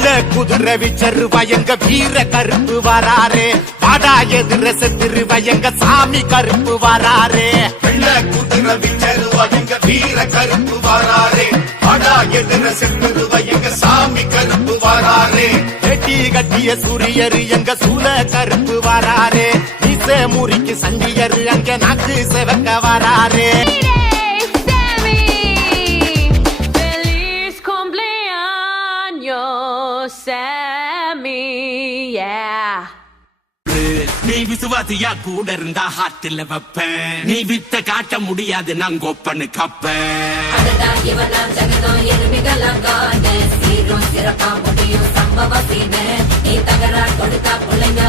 வெள்ள குதிரை விச்சருவா எங்க வீர கருப்பு வராரே வாடா எதிர செத்துருவா எங்க சாமி கருப்பு வராரே வெள்ள குதிரை விச்சருவா எங்க வீர கருப்பு வராரே வாடா எதிர செத்துருவா எங்க சாமி கருப்பு வராரே வெட்டி கட்டிய சூரியரு எங்க சூல கருப்பு வராரே மீச முறிக்கு சண்டியரு அங்க நாக்கு செவக்க வராரே Sammy, yeah. நீ விசுவாசியா கூட இருந்தா ஹாட்டில் வைப்பேன் நீ வித்த காட்ட முடியாது நான் கொப்பனு கப்பேன் சிறப்பா முடியும் சம்பவ சீனு நீ தகரா கொடுத்தா பிள்ளைங்க